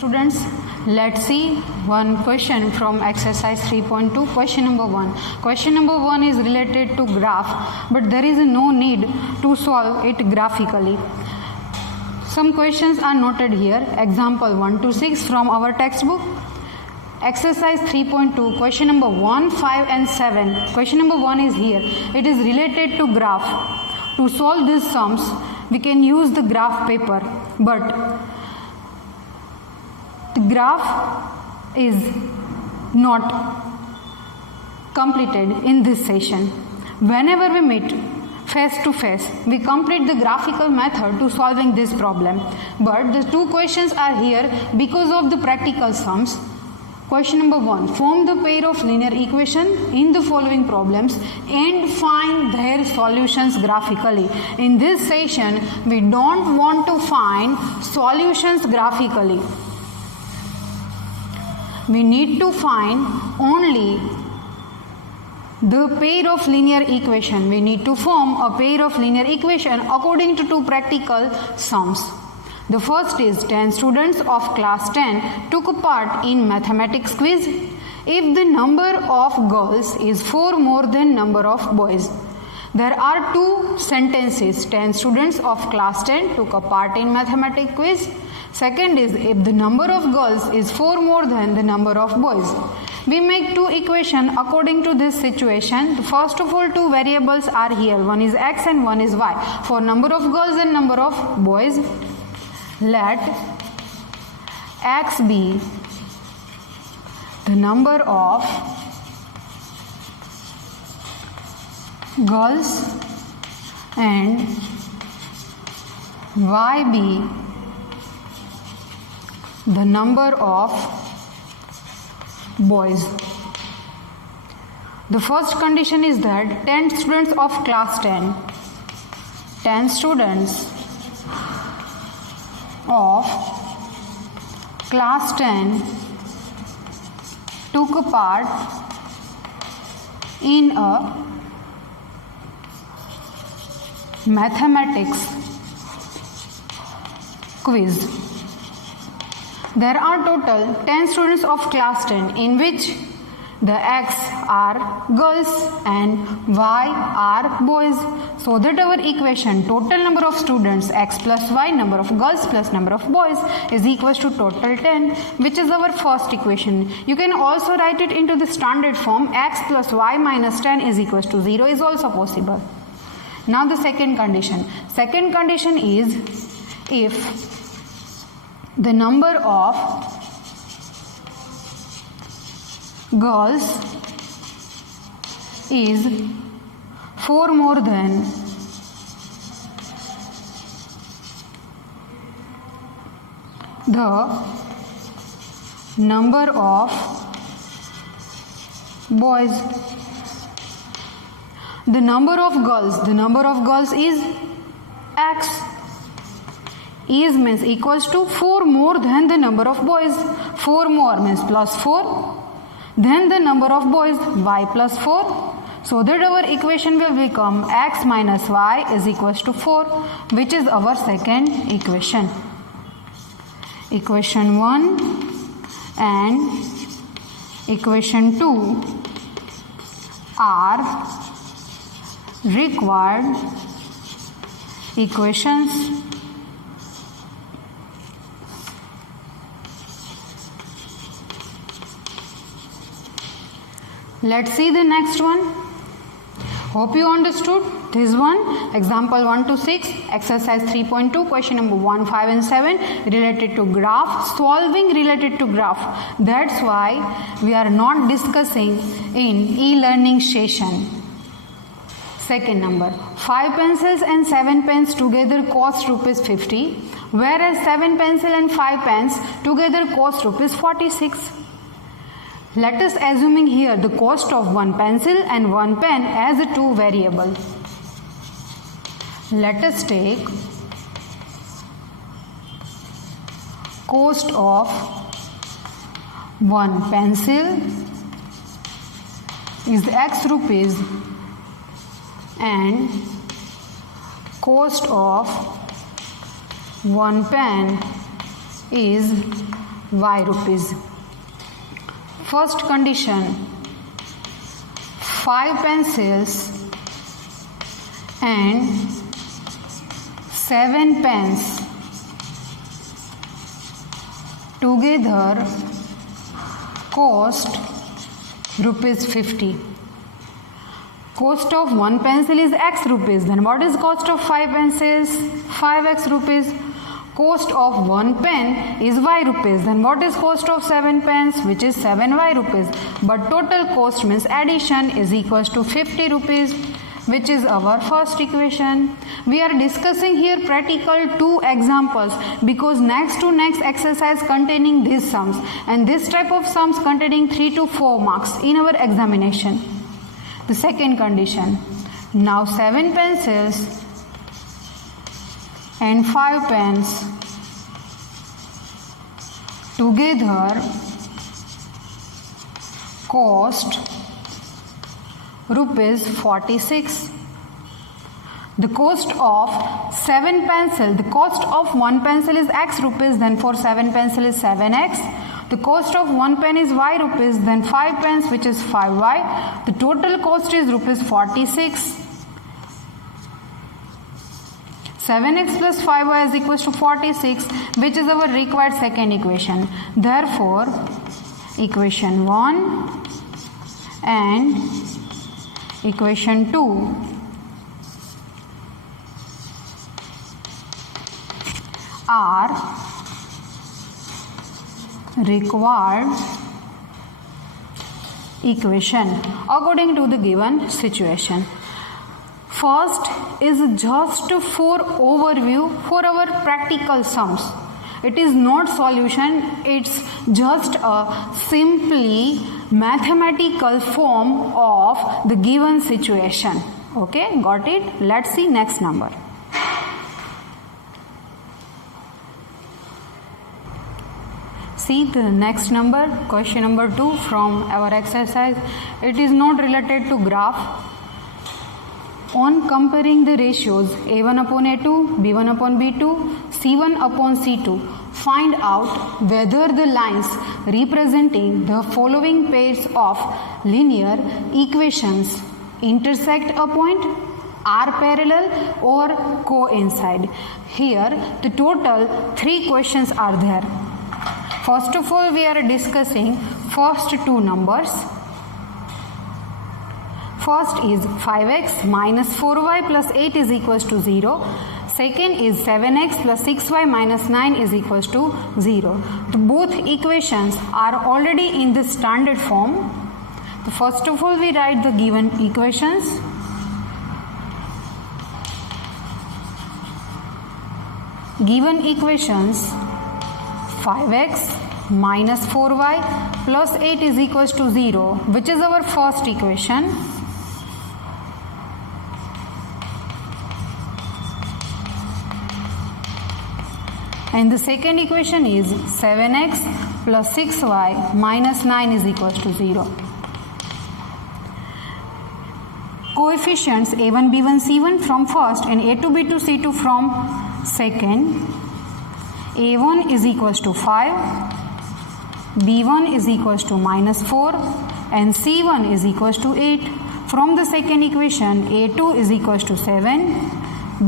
Students, let's see one question from exercise 3.2. Question number 1. Question number 1 is related to graph, but there is no need to solve it graphically. Some questions are noted here. Example 1 to 6 from our textbook. Exercise 3.2, question number 1, 5 and 7. Question number 1 is here. It is related to graph. To solve these sums, we can use the graph paper, but the graph is not completed in this session. Whenever we meet face to face, we complete the graphical method to solving this problem. But the two questions are here because of the practical sums. Question number 1. Form the pair of linear equation in the following problems and find their solutions graphically. In this session, we don't want to find solutions graphically. We need to find only the pair of linear equation. We need to form a pair of linear equation according to two practical sums. The first is 10 students of class 10 took part in mathematics quiz. If the number of girls is 4 more than number of boys, there are two sentences. 10 students of class 10 took a part in mathematics quiz. Second is if the number of girls is 4 more than the number of boys. We make two equations according to this situation. First of all, two variables are here. One is x and one is y. For number of girls and number of boys, let x be the number of girls and y be the number of boys. The first condition is that 10 students of class 10 students of class 10 took a part in a mathematics quiz. There are total 10 students of class 10 in which the x are girls and y are boys. So that our equation total number of students x plus y, number of girls plus number of boys is equals to total 10, which is our first equation. You can also write it into the standard form. X plus y minus 10 is equals to 0 is also possible. Now the second condition. Second condition is if the number of girls is 4 more than the number of boys. The number of girls is x. Is means equals to 4 more than the number of boys. 4 more means plus 4. Then the number of boys, y plus 4. So that our equation will become x minus y is equals to 4, which is our second equation. Equation 1 and equation 2 are required equations. Let's see the next one. Hope you understood this one. Example 1 to 6, exercise 3.2, question number 1, 5 and 7 related to graph, solving related to graph. That's why we are not discussing in e-learning session. Second number, 5 pencils and 7 pens together cost rupees 50, whereas 7 pencil and 5 pens together cost rupees 46. Let us assuming here the cost of one pencil and one pen as a two variable. Let us take cost of one pencil is x rupees and cost of one pen is y rupees. First condition, 5 pencils and 7 pens together cost rupees 50. Cost of 1 pencil is x rupees. Then what is cost of 5 pencils? 5x rupees. Cost of 1 pen is y rupees. Then what is cost of 7 pens? Which is 7y rupees. But total cost means addition is equals to 50 rupees, which is our first equation. We are discussing here practical 2 examples because next to next exercise containing these sums, and this type of sums containing 3 to 4 marks in our examination. The second condition, now 7 pencils and 5 pens together cost rupees 46. The cost of 7 pencil, the cost of 1 pencil is x rupees, then for 7 pencil is 7x. The cost of 1 pen is y rupees, then 5 pens, which is 5y. The total cost is rupees 46. 7x plus 5y is equals to 46, which is our required second equation. Therefore, equation 1 and equation 2 are required equation according to the given situation. First is just for overview for our practical sums. It is not solution, it's just a simply mathematical form of the given situation. Okay, got it? Let's see next number. See the next number, question number 2 from our exercise. It is not related to graph. On comparing the ratios A1 upon A2, B1 upon B2, C1 upon C2, find out whether the lines representing the following pairs of linear equations intersect a point, are parallel or coincide. Here the total 3 questions are there. First of all, we are discussing first 2 numbers. First is 5x minus 4y plus 8 is equals to 0. Second is 7x plus 6y minus 9 is equals to 0. Both equations are already in the standard form. So first of all, we write the given equations. Given equations, 5x minus 4y plus 8 is equals to 0, which is our first equation. And the second equation is 7x plus 6y minus 9 is equals to 0. Coefficients A1, B1, C1 from first and A2, B2, C2 from second. A1 is equals to 5, B1 is equals to minus 4 and C1 is equals to 8. From the second equation, A2 is equals to 7,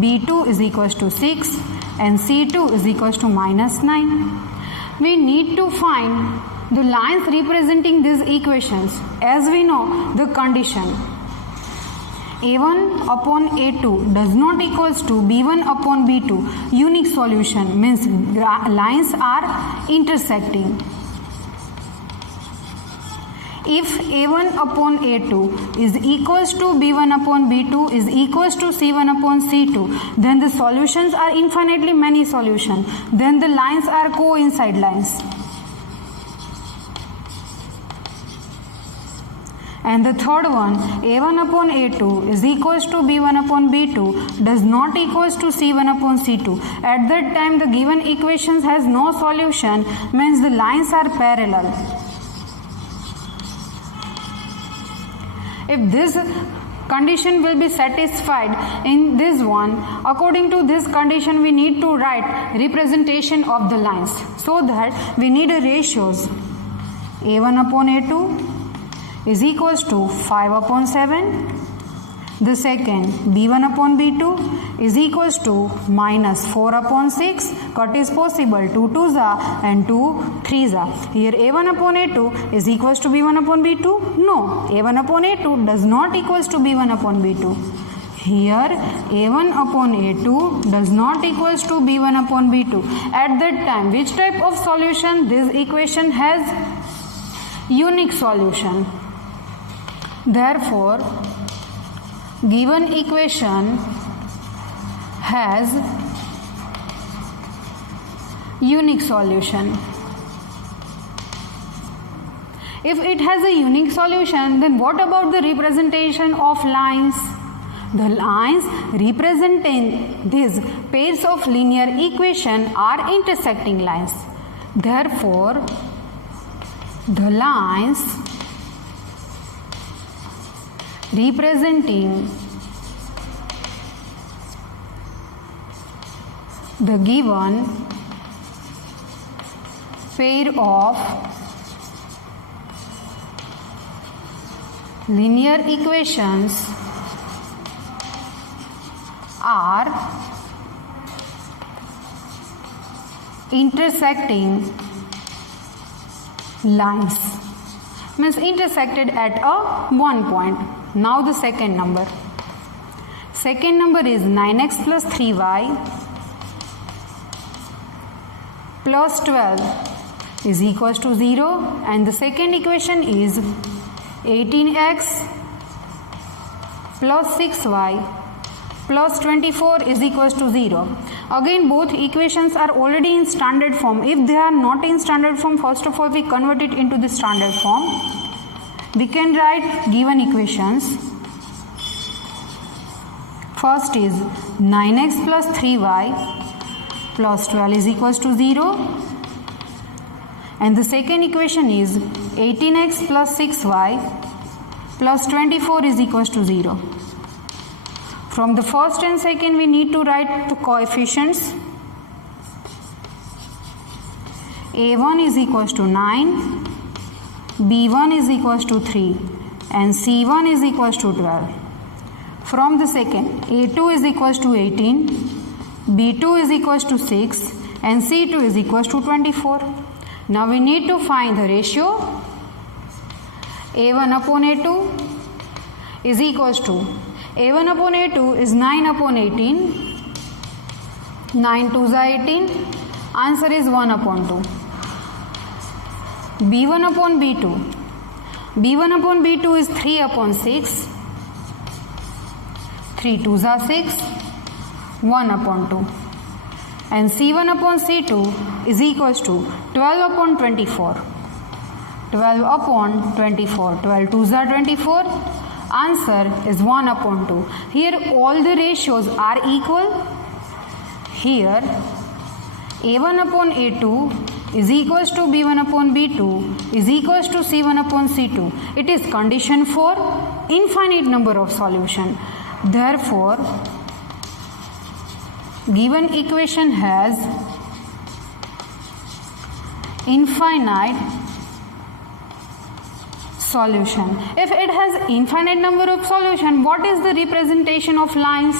B2 is equals to 6 and C2 is equals to minus 9. We need to find the lines representing these equations. As we know the condition, A1 upon A2 does not equals to B1 upon B2. Unique solution means lines are intersecting. If A1 upon A2 is equals to B1 upon B2 is equals to C1 upon C2, then the solutions are infinitely many solutions. Then the lines are coincide lines. And the third one, A1 upon A2 is equals to B1 upon B2 does not equals to C1 upon C2. At that time the given equations has no solution, means the lines are parallel. If this condition will be satisfied in this one. According to this condition, we need to write representation of the lines. So that we need a ratios. A1 upon A2 is equals to 5 upon 7. The second, B1 upon B2 is equals to minus 4 upon 6. Cut is possible. 2 2s are and 2 3s are. Here A1 upon A2 is equals to B1 upon B2. No, A1 upon A2 does not equals to B1 upon B2. Here A1 upon A2 does not equals to B1 upon B2. At that time, which type of solution? This equation has unique solution. Therefore, given equation has unique solution. If it has a unique solution, then what about the representation of lines? The lines representing these pairs of linear equation are intersecting lines. Therefore, the lines representing the given pair of linear equations are intersecting lines, means intersected at a one point. Now the second number. Second number is 9x plus 3y plus 12 is equals to 0, and the second equation is 18x plus 6y plus 24 is equals to 0. Again, both equations are already in standard form. If they are not in standard form, first of all we convert it into the standard form. We can write given equations. First is 9x plus 3y plus 12 is equals to 0, and the second equation is 18x plus 6y plus 24 is equals to 0. From the first and second we need to write the coefficients. A1 is equals to 9, B1 is equals to 3, and C1 is equals to 12. From the second, A2 is equals to 18, B2 is equals to 6, and C2 is equals to 24. Now we need to find the ratio. A1 upon A2 is equals to, A1 upon A2 is 9 upon 18, 9 2s are 18, answer is 1 upon 2. B1 upon B2, B1 upon B2 is 3 upon 6, 3 2s are 6, 1 upon 2, and C1 upon C2 is equals to 12 upon 24, 12 upon 24, 12 2s are 24, answer is 1 upon 2. Here all the ratios are equal. Here A1 upon A2 is equals to B1 upon B2 is equals to C1 upon C2. It is condition for infinite number of solution. Therefore, given equation has infinite solution. If it has infinite number of solution, what is the representation of lines?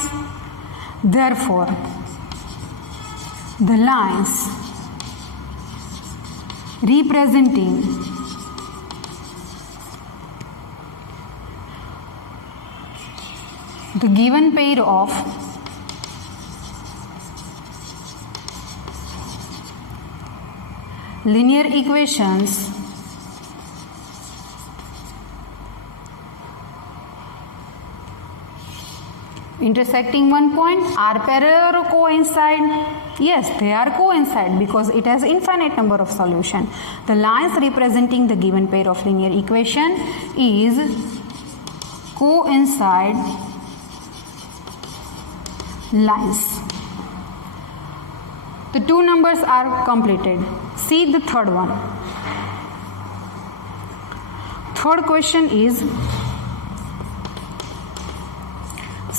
Therefore, the lines representing the given pair of linear equations intersecting one point are parallel or coincide? Yes, they are coincide because it has infinite number of solution. The lines representing the given pair of linear equation is coincide lines. The two numbers are completed. See the third one. Third question is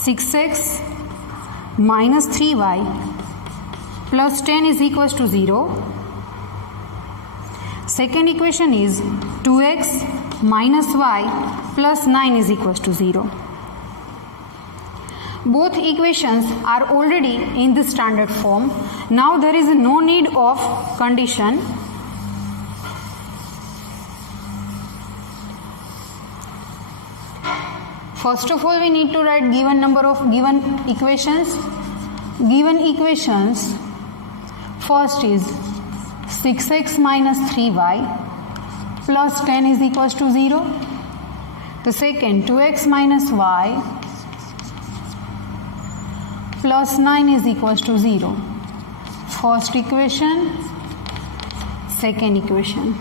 6x minus 3y plus 10 is equals to 0. Second equation is 2x minus y plus 9 is equals to 0. Both equations are already in the standard form. Now there is no need of condition. First of all, we need to write given number of given equations. Given equations, first is 6x minus 3y plus 10 is equals to 0. The second, 2x minus y plus 9 is equals to 0. First equation, second equation.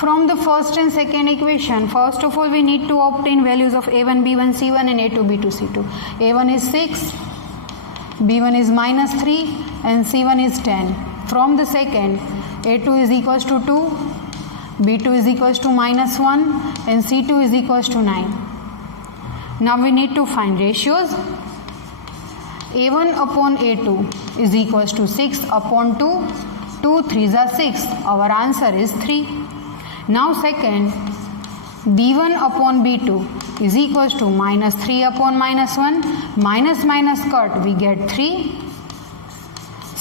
From the first and second equation, first of all we need to obtain values of a1, b1, c1 and a2, b2, c2. a1 is 6, b1 is minus 3 and c1 is 10. From the second, a2 is equals to 2, b2 is equals to minus 1 and c2 is equals to 9. Now we need to find ratios. a1 upon a2 is equals to 6 upon 2. 2 3s are 6. Our answer is 3. Now second, b1 upon b2 is equals to minus 3 upon minus 1. Minus minus cut, we get 3.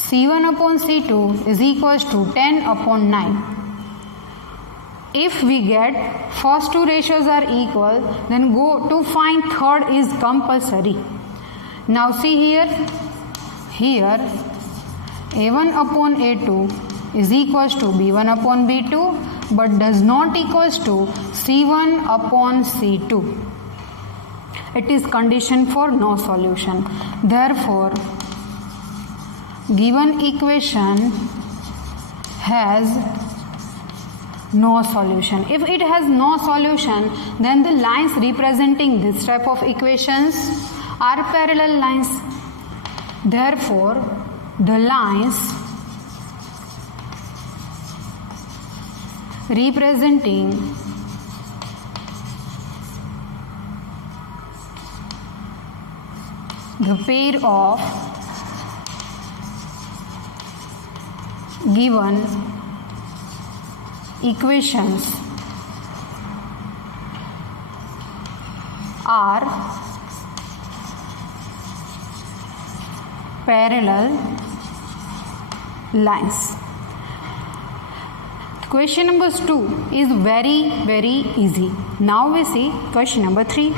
c1 upon c2 is equals to 10 upon 9. If we get first two ratios are equal, then go to find third is compulsory. Now see here a1 upon a2 is equals to b1 upon b2 but does not equals to c1 upon c2. It is condition for no solution. Therefore, given equation has no solution. If it has no solution, then the lines representing this type of equations are parallel lines. Therefore, the lines representing the pair of given equations are parallel lines. Question number 2 is very easy. Now we see question number 3.